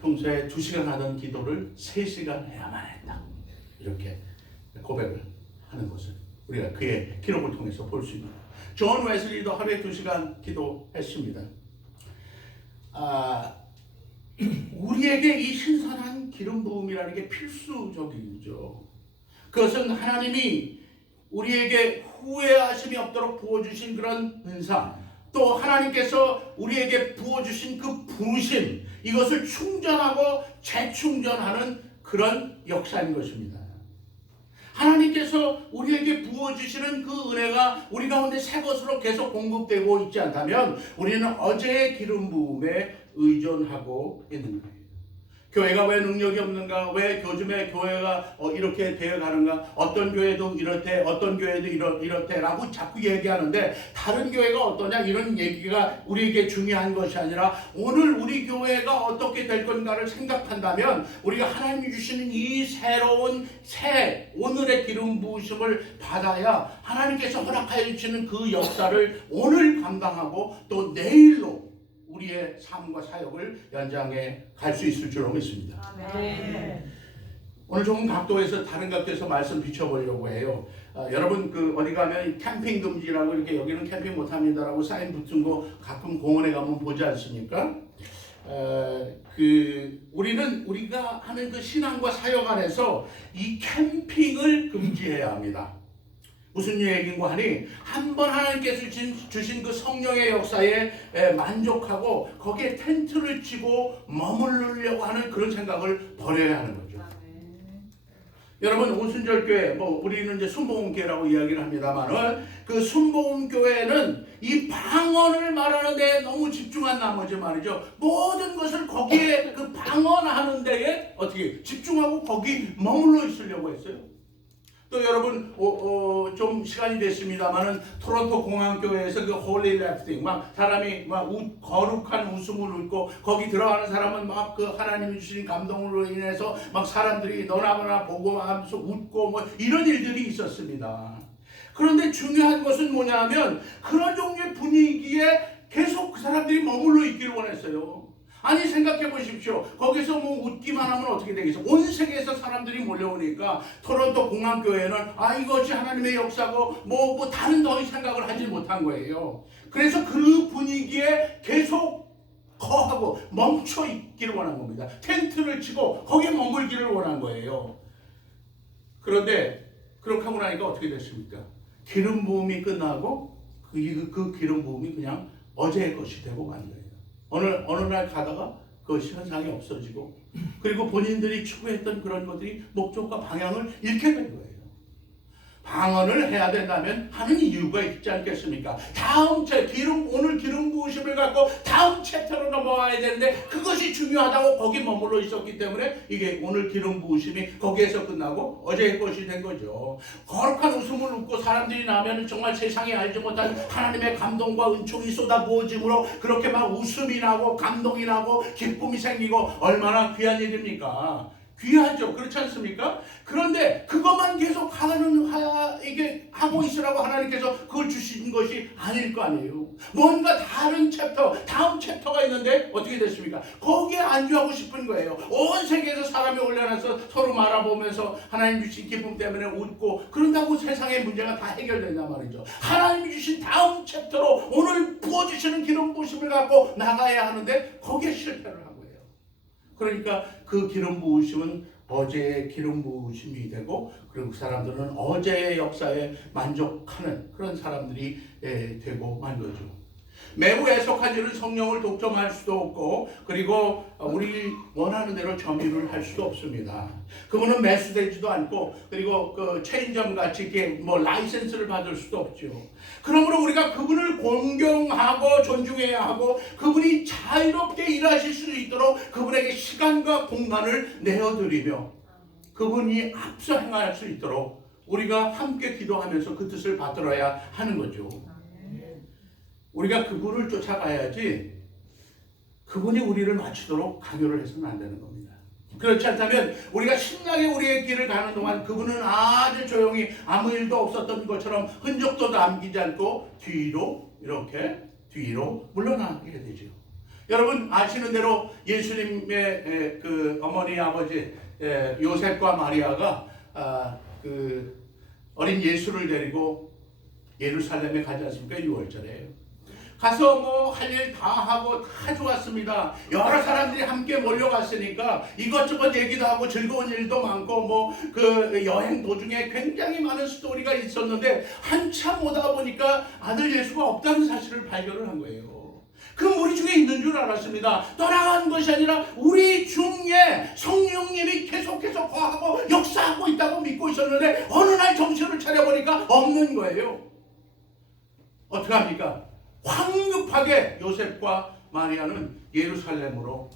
평소에 2시간 하던 기도를 3시간 해야만 했다. 이렇게 고백을 하는 것을 우리가 그의 기록을 통해서 볼 수 있습니다. 존 웨슬리도 하루에 2시간 기도했습니다. 우리에게 이 신선한 기름 부음이라는 게 필수적이죠. 그것은 하나님이 우리에게 후회하심이 없도록 부어주신 그런 은사, 또 하나님께서 우리에게 부어주신 그 부르심, 이것을 충전하고 재충전하는 그런 역사인 것입니다. 하나님께서 우리에게 부어주시는 그 은혜가 우리 가운데 새 것으로 계속 공급되고 있지 않다면 우리는 어제의 기름 부음에 의존하고 있는 거예요. 교회가 왜 능력이 없는가? 왜 요즘에 교회가 이렇게 되어가는가? 어떤 교회도 이렇대, 어떤 교회도 이렇대라고 자꾸 얘기하는데 다른 교회가 어떠냐? 이런 얘기가 우리에게 중요한 것이 아니라 오늘 우리 교회가 어떻게 될 건가를 생각한다면 우리가 하나님이 주시는 이 새로운 오늘의 기름 부으심을 받아야 하나님께서 허락하여 주시는 그 역사를 오늘 감당하고 또 내일로 우리의 삶과 사역을 연장해 갈 수 있을 줄로 믿습니다. 아멘. 오늘 조금 다른 각도에서 말씀 비춰보려고 해요. 여러분 어디 가면 캠핑 금지라고 이렇게 여기는 캠핑 못합니다라고 사인 붙은 거 가끔 공원에 가면 보지 않습니까? 우리가 하는 그 신앙과 사역 안에서 이 캠핑을 금지해야 합니다. 무슨 얘기인가 하니 한 번 하나님께서 주신 그 성령의 역사에 만족하고 거기에 텐트를 치고 머무르려고 하는 그런 생각을 버려야 하는 거죠. 여러분 오순절교회 우리는 이제 순복음교회라고 이야기를 합니다만은 그 순복음교회는 이 방언을 말하는데 너무 집중한 나머지 말이죠. 모든 것을 거기에 그 방언하는 데에 어떻게 집중하고 거기 머물러 있으려고 했어요. 또 여러분 좀 시간이 됐습니다만은 토론토 공항교회에서 그 홀리 래프팅 사람이 거룩한 웃음을 웃고 거기 들어가는 사람은 그 하나님이 주신 감동으로 인해서 사람들이 너나보나 보고 하면서 웃고 이런 일들이 있었습니다. 그런데 중요한 것은 뭐냐면 그런 종류의 분위기에 계속 그 사람들이 머물러 있기를 원했어요. 아니 생각해 보십시오. 거기서 웃기만 하면 어떻게 되겠어? 온 세계에서 사람들이 몰려오니까 토론토 공항교회는 이것이 하나님의 역사고 다른 더 생각을 하지 못한 거예요. 그래서 그 분위기에 계속 거하고 멈춰 있기를 원한 겁니다. 텐트를 치고 거기에 머물기를 원한 거예요. 그런데 그렇게 하고 나니까 어떻게 됐습니까? 기름 부음이 끝나고 그 기름 부음이 그냥 어제의 것이 되고 만 거예요. 어느 날 가다가 그 현상이 없어지고 그리고 본인들이 추구했던 그런 것들이 목적과 방향을 잃게 된 거예요. 방언을 해야 된다면 하는 이유가 있지 않겠습니까? 오늘 기름 부으심을 갖고 다음 챕터로 넘어가야 되는데 그것이 중요하다고 거기 머물러 있었기 때문에 이게 오늘 기름 부으심이 거기에서 끝나고 어제의 것이 된 거죠. 거룩한 웃음을 웃고 사람들이 나면 정말 세상에 알지 못한 하나님의 감동과 은총이 쏟아부어짐으로 그렇게 막 웃음이 나고 감동이 나고 기쁨이 생기고 얼마나 귀한 일입니까? 귀하죠. 그렇지 않습니까? 그런데 그것만 계속 이게 하고 있으라고 하나님께서 그걸 주신 것이 아닐 거 아니에요. 뭔가 다른 다음 챕터가 있는데 어떻게 됐습니까? 거기에 안주하고 싶은 거예요. 온 세계에서 사람이 올려놔서 서로 말아보면서 하나님 주신 기쁨 때문에 웃고 그런다고 세상의 문제가 다 해결된단 말이죠. 하나님이 주신 다음 챕터로 오늘 부어주시는 기름 부으심을 갖고 나가야 하는데 거기에 실패를 한 거예요. 그러니까 그 기름 부으심은 어제의 기름 부으심이 되고 그리고 그 사람들은 어제의 역사에 만족하는 그런 사람들이 되고 만 거죠. 매우 애석한 일은 성령을 독점할 수도 없고 그리고 우리 원하는 대로 점유를 할 수도 없습니다. 그분은 매수되지도 않고 그리고 그 체인점 같이 이렇게 뭐 라이센스를 받을 수도 없죠. 그러므로 우리가 그분을 존경하고 존중해야 하고 그분이 자유롭게 일하실 수 있도록 그분에게 시간과 공간을 내어드리며 그분이 앞서 행할 수 있도록 우리가 함께 기도하면서 그 뜻을 받들어야 하는 거죠. 우리가 그분을 쫓아가야지 그분이 우리를 맞추도록 강요를 해서는 안 되는 겁니다. 그렇지 않다면 우리가 신나게 우리의 길을 가는 동안 그분은 아주 조용히 아무 일도 없었던 것처럼 흔적도 남기지 않고 뒤로 물러나게 되죠. 여러분 아시는 대로 예수님의 그 어머니 아버지 요셉과 마리아가 그 어린 예수를 데리고 예루살렘에 가지 않습니까? 6월절에 가서 뭐 할 일 다 하고 다 좋았습니다. 여러 사람들이 함께 몰려갔으니까 이것저것 얘기도 하고 즐거운 일도 많고 뭐 그 여행 도중에 굉장히 많은 스토리가 있었는데 한참 오다 보니까 아들 예수가 없다는 사실을 발견을 한 거예요. 그럼 우리 중에 있는 줄 알았습니다. 떠나간 것이 아니라 우리 중에 성령님이 계속해서 거하고 역사하고 있다고 믿고 있었는데 어느 날 정신을 차려보니까 없는 거예요. 어떻게 합니까? 황급하게 요셉과 마리아는 예루살렘으로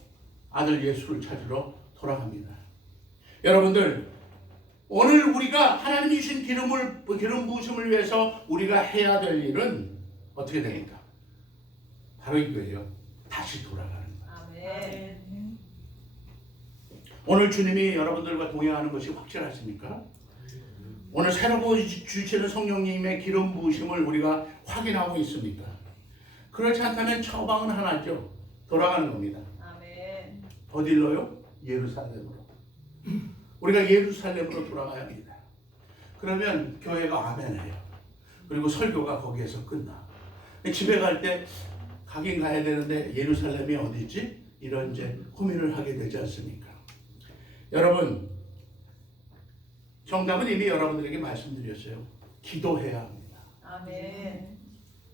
아들 예수를 찾으러 돌아갑니다. 여러분들 오늘 우리가 하나님이 주신 기름 부으심을 위해서 우리가 해야 될 일은 어떻게 됩니까? 바로 이거예요. 다시 돌아가는 거예요. 아멘. 오늘 주님이 여러분들과 동행하는 것이 확실하십니까? 오늘 새로 부으시는 성령님의 기름 부으심을 우리가 확인하고 있습니까? 그렇지 않다면 처방은 하나죠. 돌아가는 겁니다. 아멘. 어디로요? 예루살렘으로. 우리가 예루살렘으로 돌아가야 합니다. 그러면 교회가 아멘해요. 그리고 설교가 거기에서 끝나. 집에 갈 때 가긴 가야 되는데 예루살렘이 어디지? 이런 이제 고민을 하게 되지 않습니까? 여러분, 정답은 이미 여러분들에게 말씀드렸어요. 기도해야 합니다. 아멘.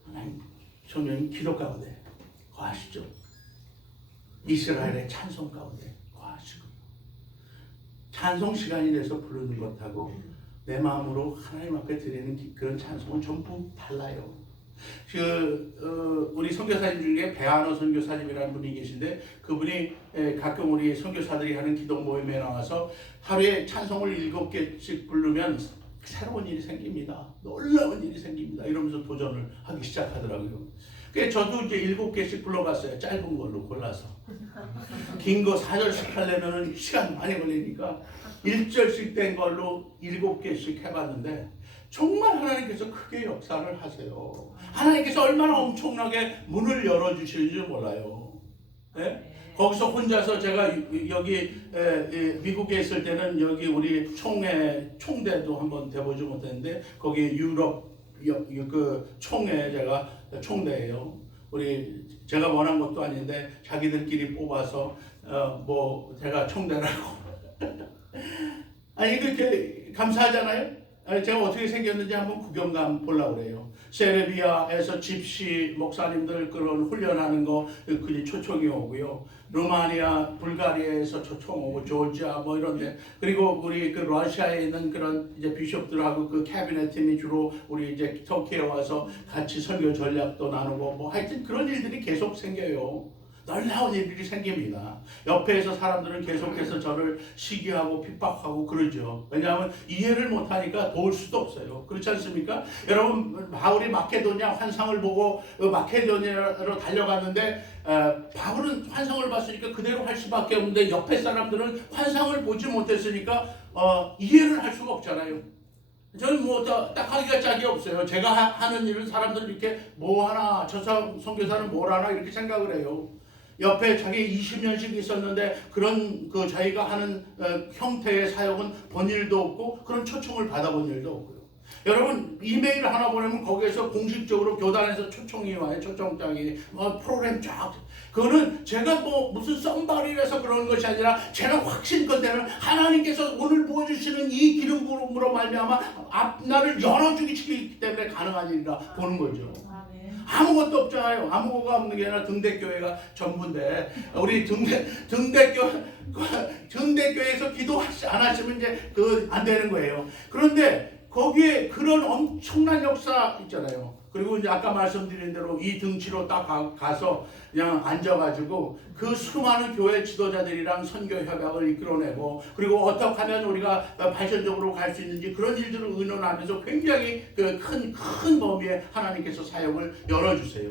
하나님, 성령님 기도 가운데 거하시죠. 이스라엘의 찬송 가운데 거하시고 찬송 시간이 돼서 부르는 것하고 내 마음으로 하나님 앞에 드리는 그런 찬송은 전부 달라요. 우리 선교사님 중에 배한호 선교사님이라는 분이 계신데 그분이 가끔 우리 선교사들이 하는 기도 모임에 나와서 하루에 찬송을 7개씩 부르면 새로운 일이 생깁니다. 놀라운 일이 생깁니다. 이러면서 도전을 하기 시작하더라고요. 그래서 저도 이제 7개씩 불러봤어요. 짧은 걸로 골라서. 긴 거 4절씩 하려면 시간 많이 걸리니까 1절씩 된 걸로 7개씩 해봤는데 정말 하나님께서 크게 역사를 하세요. 하나님께서 얼마나 엄청나게 문을 열어주시는지 몰라요. 네? 거기서 혼자서 제가 여기 미국에 있을 때는 여기 우리 총대도 한번 돼보지 못했는데 거기 유럽 그 총회 제가 총대예요. 제가 원한 것도 아닌데 자기들끼리 뽑아서 뭐 제가 총대라고 아니 그렇게 감사하잖아요. 제가 어떻게 생겼는지 한번 구경 보려고 그래요. 세르비아에서 집시 목사님들 그런 훈련하는 거 그게 초청이 오고요. 루마니아, 불가리아에서 초청 오고 조지아 뭐 이런데 그리고 우리 그 러시아에 있는 그런 이제 비숍들하고 그 캐비넷 팀이 주로 우리 이제 터키에 와서 같이 설교 전략도 나누고 뭐 하여튼 그런 일들이 계속 생겨요. 놀라운 일들이 생깁니다. 옆에서 사람들은 계속해서 저를 시기하고 핍박하고 그러죠. 왜냐하면 이해를 못하니까 도울 수도 없어요. 그렇지 않습니까? 여러분 바울이 마케도니아 환상을 보고 마케도니아로 달려갔는데 바울은 환상을 봤으니까 그대로 할 수밖에 없는데 옆에 사람들은 환상을 보지 못했으니까 이해를 할 수가 없잖아요. 저는 뭐 딱 하기가 짝이 없어요. 제가 하는 일은 사람들 이렇게 뭐 하나 저 선교사는 뭘 하나 이렇게 생각을 해요. 옆에 자기 20년씩 있었는데 그런 그 자기가 하는 형태의 사역은 본 일도 없고 그런 초청을 받아본 일도 없고요. 여러분 이메일 하나 보내면 거기에서 공식적으로 교단에서 초청이 와요. 초청장이 프로그램 쫙. 그거는 제가 뭐 무슨 썸바리라서 그런 것이 아니라 제가 확신건대는 하나님께서 오늘 보여주시는 이 기름 부음으로 말미암아 앞날을 열어주기 때문에 가능한 일이라 보는 거죠. 아무것도 없잖아요. 아무것도 없는 게 아니라 등대교회가 전부인데 우리 등대교회에서 기도 안 하시면 이제 안 되는 거예요. 그런데 거기에 그런 엄청난 역사 있잖아요. 그리고 이제 아까 말씀드린 대로 이 등치로 딱 가서 그냥 앉아가지고 그 수많은 교회 지도자들이랑 선교 협약을 이끌어내고 그리고 어떻게 하면 우리가 발전적으로 갈 수 있는지 그런 일들을 의논하면서 굉장히 큰 범위에 하나님께서 사역을 열어주세요.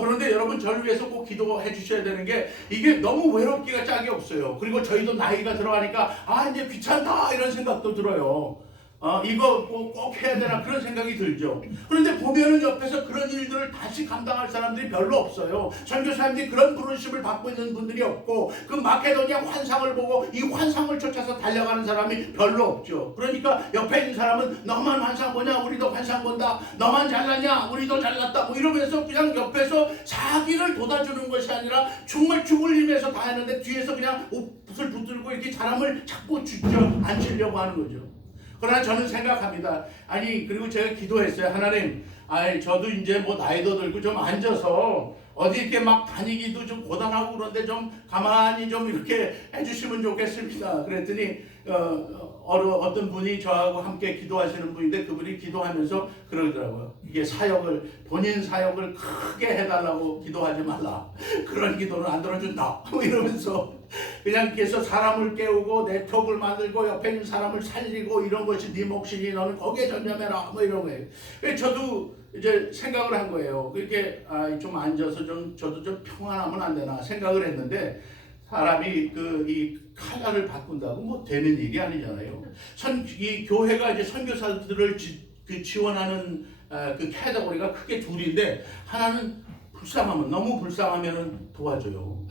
그런데 여러분 저를 위해서 꼭 기도해 주셔야 되는 게 이게 너무 외롭기가 짝이 없어요. 그리고 저희도 나이가 들어가니까 이제 귀찮다 이런 생각도 들어요. 이거 꼭 해야 되나 그런 생각이 들죠. 그런데 보면은 옆에서 그런 일들을 다시 감당할 사람들이 별로 없어요. 선교사님들이 그런 부르심을 받고 있는 분들이 없고 그 마케도니아 환상을 보고 이 환상을 쫓아서 달려가는 사람이 별로 없죠. 그러니까 옆에 있는 사람은 너만 환상 보냐 우리도 환상 본다. 너만 잘났냐 우리도 잘났다. 뭐 이러면서 그냥 옆에서 자기를 돋아주는 것이 아니라 정말 죽을 힘에서 다 했는데 뒤에서 그냥 옷을 붙들고 이렇게 사람을 자꾸 앉히려고 하는 거죠. 그러나 저는 생각합니다. 그리고 제가 기도했어요. 하나님, 저도 이제 뭐 나이도 들고 좀 앉아서 어디 이렇게 막 다니기도 좀 고단하고 그런데 좀 가만히 좀 이렇게 해주시면 좋겠습니다. 그랬더니 어떤 분이 저하고 함께 기도하시는 분인데 그분이 기도하면서 그러더라고요. 이게 본인 사역을 크게 해달라고 기도하지 말라. 그런 기도는 안 들어준다. 뭐 이러면서 그냥 계속 사람을 깨우고 네트워크를 만들고 옆에 있는 사람을 살리고 이런 것이 네 몫이니 너는 거기에 전념해라. 뭐 이런 거예요. 저도 이제 생각을 한 거예요. 그렇게 좀 앉아서 저도 좀 평안하면 안 되나 생각을 했는데 사람이 이 칼날을 바꾼다고 뭐 되는 일이 아니잖아요. 이 교회가 이제 선교사들을 지원하는 그 카테고리가 크게 둘인데 하나는 너무 불쌍하면 도와줘요.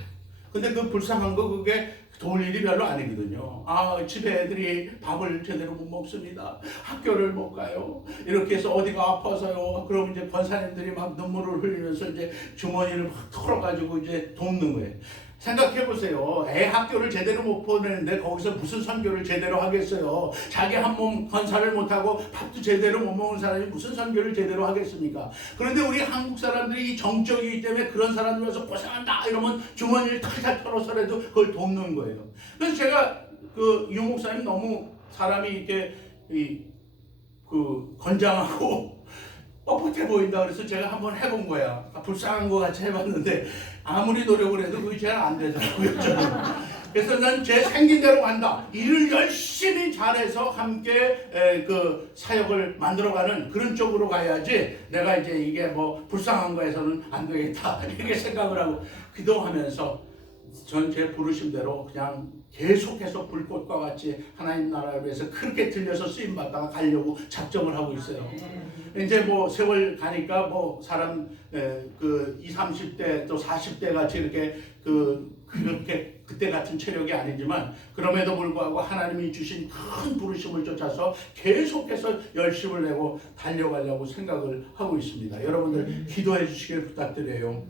근데 그 불쌍한 거 그게 도울 일이 별로 아니거든요. 집에 애들이 밥을 제대로 못 먹습니다. 학교를 못 가요. 이렇게 해서 어디가 아파서요. 그럼 이제 권사님들이 막 눈물을 흘리면서 이제 주머니를 막 털어가지고 이제 돕는 거예요. 생각해 보세요. 애 학교를 제대로 못 보내는데 거기서 무슨 선교를 제대로 하겠어요. 자기 한 몸 건사를 못하고 밥도 제대로 못 먹는 사람이 무슨 선교를 제대로 하겠습니까? 그런데 우리 한국 사람들이 이 정적이기 때문에 그런 사람들에서 고생한다 이러면 주머니를 탁탁 털어서라도 그걸 돕는 거예요. 그래서 제가 유 목사님 너무 사람이 이렇게 건장하고 뻣뻣해 보인다 그래서 제가 한번 해본 거야. 불쌍한 거 같이 해봤는데 아무리 노력을 해도 그게 잘 안 되더라고요. 저는. 그래서 난 제 생긴 대로 간다. 일을 열심히 잘해서 함께 그 사역을 만들어가는 그런 쪽으로 가야지 내가 이제 이게 뭐 불쌍한 거에서는 안 되겠다 이렇게 생각을 하고 기도하면서 전 제 부르심대로 그냥 계속해서 불꽃과 같이 하나님 나라를 위해서 그렇게 들려서 쓰임받다가 가려고 작정을 하고 있어요. 이제 뭐 세월 가니까 뭐 사람 20, 30대 또 40대 같이 이렇게 그렇게 그때 같은 체력이 아니지만 그럼에도 불구하고 하나님이 주신 큰 부르심을 쫓아서 계속해서 열심을 내고 달려가려고 생각을 하고 있습니다. 여러분들 기도해 주시길 부탁드려요.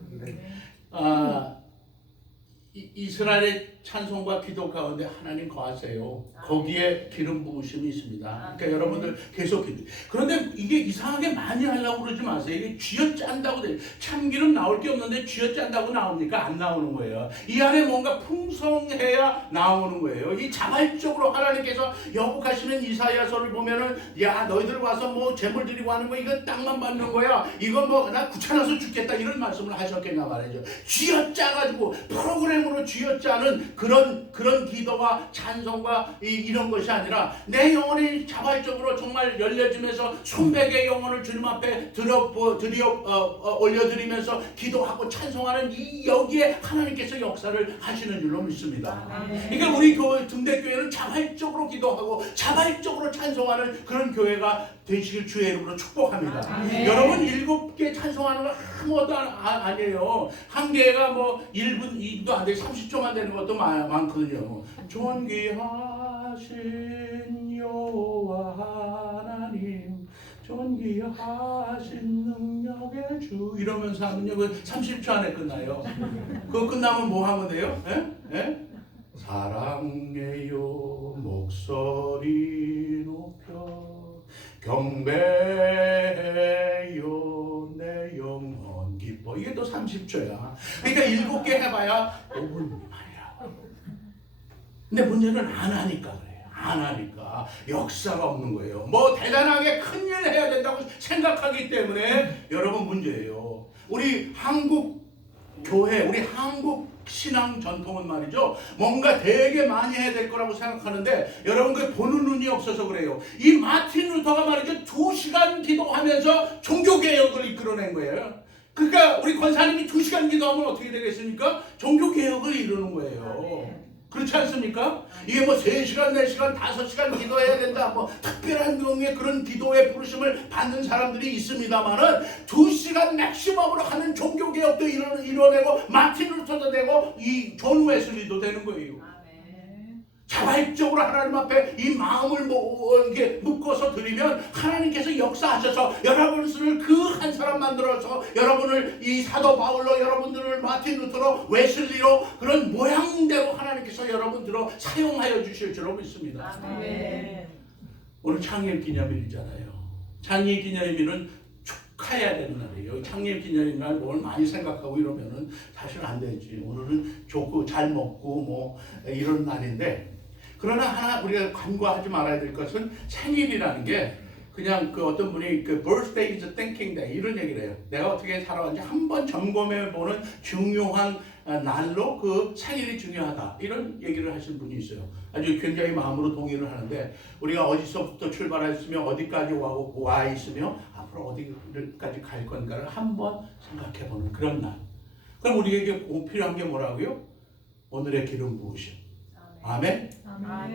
이 이스라엘의 찬송과 기도 가운데 하나님 거하세요. 거기에 기름 부으심이 있습니다. 그러니까 여러분들 계속 기도. 그런데 이게 이상하게 많이 하려고 그러지 마세요. 이게 쥐어짠다고 돼. 참기름 나올 게 없는데 쥐어짠다고 나옵니까? 안 나오는 거예요. 이 안에 뭔가 풍성해야 나오는 거예요. 이 자발적으로 하나님께서 여복하시는 이사야서를 보면은 야 너희들 와서 뭐 재물 드리고 하는 거 이거 땅만 받는 거야. 이거 뭐 나 귀찮아서 죽겠다 이런 말씀을 하셨겠냐 말이죠. 쥐어짜가지고 프로그램으로 쥐어짜는 그런 기도와 찬송과 이런 것이 아니라 내 영혼이 자발적으로 정말 열려지면서 순백의 영혼을 주님 앞에 올려드리면서 기도하고 찬송하는 이 여기에 하나님께서 역사를 하시는 줄로 믿습니다. 그러니까 우리 등대교회는 자발적으로 기도하고 자발적으로 찬송하는 그런 교회가 되시길 주의 이름으로 축복합니다. 여러분 7개 찬송하는 거 아무것도 아니에요. 한 개가 뭐 1분, 2분도 안 돼, 30초만 되는 것도 많거든요. 존귀하신 여호와 하나님, 존귀하신 능력의 주 이러면서 하면요 30초 안에 끝나요. 그거 끝나면 뭐 하면 돼요? 사랑해요 목소리 높여 경배해요 내 영혼 기뻐. 이게 또 30초야. 그러니까 7개 해봐야 5분 미만이라고. 근데 문제는 안 하니까 그래요. 안 하니까 역사가 없는 거예요. 뭐 대단하게 큰일 해야 된다고 생각하기 때문에 여러분 문제예요. 우리 한국 교회, 우리 한국 신앙 전통은 말이죠. 뭔가 되게 많이 해야 될 거라고 생각하는데 여러분 그 보는 눈이 없어서 그래요. 이 마틴 루터가 말이죠. 2시간 기도하면서 종교개혁을 이끌어낸 거예요. 그러니까 우리 권사님이 2시간 기도하면 어떻게 되겠습니까? 종교개혁을 이루는 거예요. 그렇지 않습니까? 이게 뭐 3시간, 4시간, 5시간 기도해야 된다. 뭐 특별한 경우에 그런 기도의 부르심을 받는 사람들이 있습니다만은 2시간 맥시멈으로 하는 종교개혁도 이뤄내고 마틴 루터도 되고 이 존 웨슬리도 되는 거예요. 자발적으로 하나님 앞에 이 마음을 이렇게 묶어서 드리면 하나님께서 역사하셔서 여러분을 그 한 사람 만들어서 여러분을 이 사도 바울로 여러분들을 마틴 루터로 웨슬리로 그런 모양대로 하나님께서 여러분들로 사용하여 주실 줄로 믿습니다. 오늘 창립 기념일이잖아요. 창립 기념일은 축하해야 되는 날이에요. 창립 기념일날 뭘 많이 생각하고 이러면은 사실 안 되지. 오늘은 좋고 잘 먹고 뭐 이런 날인데 그러나 하나 우리가 간과하지 말아야 될 것은 생일이라는 게 그냥 그 어떤 분이 그 birthday is thanking day 이런 얘기를 해요. 내가 어떻게 살아왔는지 한번 점검해보는 중요한 날로 그 생일이 중요하다 이런 얘기를 하시는 분이 있어요. 아주 굉장히 마음으로 동의를 하는데 우리가 어디서부터 출발했으며 어디까지 와 있으며 앞으로 어디까지 갈 건가를 한번 생각해보는 그런 날. 그럼 우리에게 꼭 필요한 게 뭐라고요? 오늘의 기름 부으심. 아멘?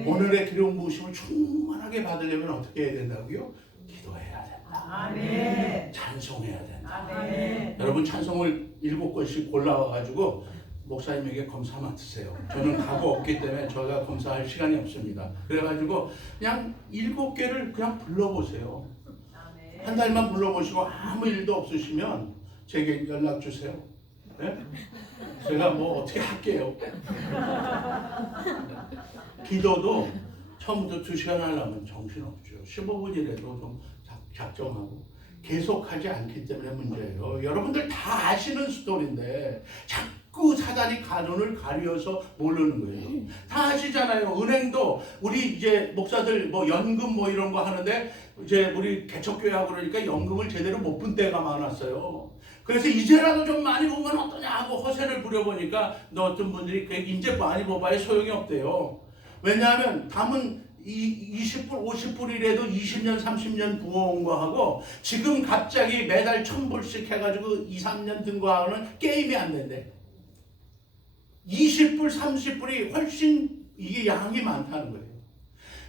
오늘의 기름 부으심을 충만하게 받으려면 어떻게 해야 된다고요? 기도해야 된다. 아멘. 찬송해야 된다. 아멘. 여러분 찬송을 7권씩 골라와가지고 목사님에게 검사 맡으세요. 저는 가고 없기 때문에 저희가 검사할 시간이 없습니다. 그래가지고 그냥 7개를 그냥 불러보세요. 한 달만 불러보시고 아무 일도 없으시면 제게 연락 주세요. 네? 제가 뭐 어떻게 할게요. 기도도 처음부터 2시간 하려면 정신없죠. 15분이라도 좀 작정하고 계속하지 않기 때문에 문제예요. 여러분들 다 아시는 스토리인데 자꾸 사단이 가론을 가려서 모르는 거예요. 다 아시잖아요. 은행도 우리 이제 목사들 뭐 연금 뭐 이런 거 하는데 이제 우리 개척교회하고 그러니까 연금을 제대로 못 푼 때가 많았어요. 그래서 이제라도 좀 많이 보면 어떠냐 하고 허세를 부려보니까 어떤 분들이 이제 많이 뽑아야 소용이 없대요. 왜냐하면 담은 20불, 50불이라도 20년, 30년 부어온 거하고 지금 갑자기 매달 1000불씩 해가지고 2, 3년 든 거하고는 게임이 안 된대. 20불, 30불이 훨씬 이게 양이 많다는 거예요.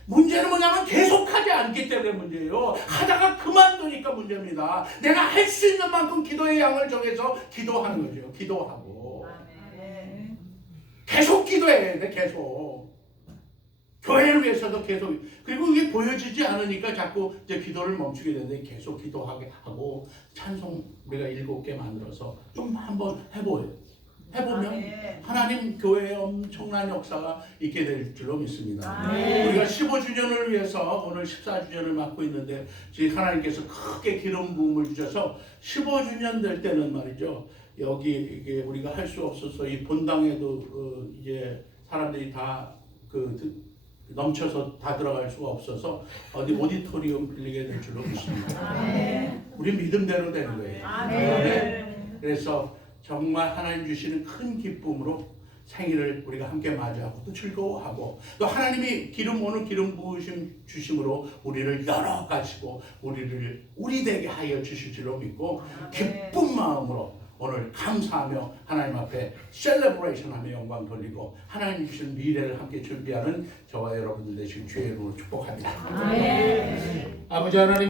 문제는 뭐냐면 계속하지 않기 때문에 문제예요. 하다가 그만두니까 문제입니다. 내가 할 수 있는 만큼 기도의 양을 정해서 기도하는 거죠. 기도하고 계속 기도해야 돼. 계속 교회를 위해서도 계속. 그리고 이게 보여지지 않으니까 자꾸 이제 기도를 멈추게 되는데 계속 기도하게 하고 찬송 우리가 7개 만들어서 좀 한번 해보세요. 해보면 아멘. 하나님 교회에 엄청난 역사가 있게 될 줄로 믿습니다. 아멘. 우리가 15주년을 위해서 오늘 14주년을 맞고 있는데 지금 하나님께서 크게 기름 부음을 주셔서 15주년 될 때는 말이죠. 여기 이게 우리가 할 수 없어서 이 본당에도 이제 사람들이 다 넘쳐서 다 들어갈 수가 없어서 어디 오디토리움 빌리게 될 줄로 믿습니다. 아멘. 우리 믿음대로 되는 거예요. 아멘. 그래서 정말 하나님 주시는 큰 기쁨으로 생일을 우리가 함께 맞이하고 또 즐거워하고 또 하나님이 오늘 기름 부으심 주심으로 우리를 열어 가시고 우리를 우리 되게 하여 주실 줄로 믿고 기쁜 마음으로 오늘 감사하며 하나님 앞에 셀레브레이션하며 영광 돌리고 하나님 주신 미래를 함께 준비하는 저와 여러분들 되시길 주의 이름으로 축복합니다. 아멘. 아버지 하나님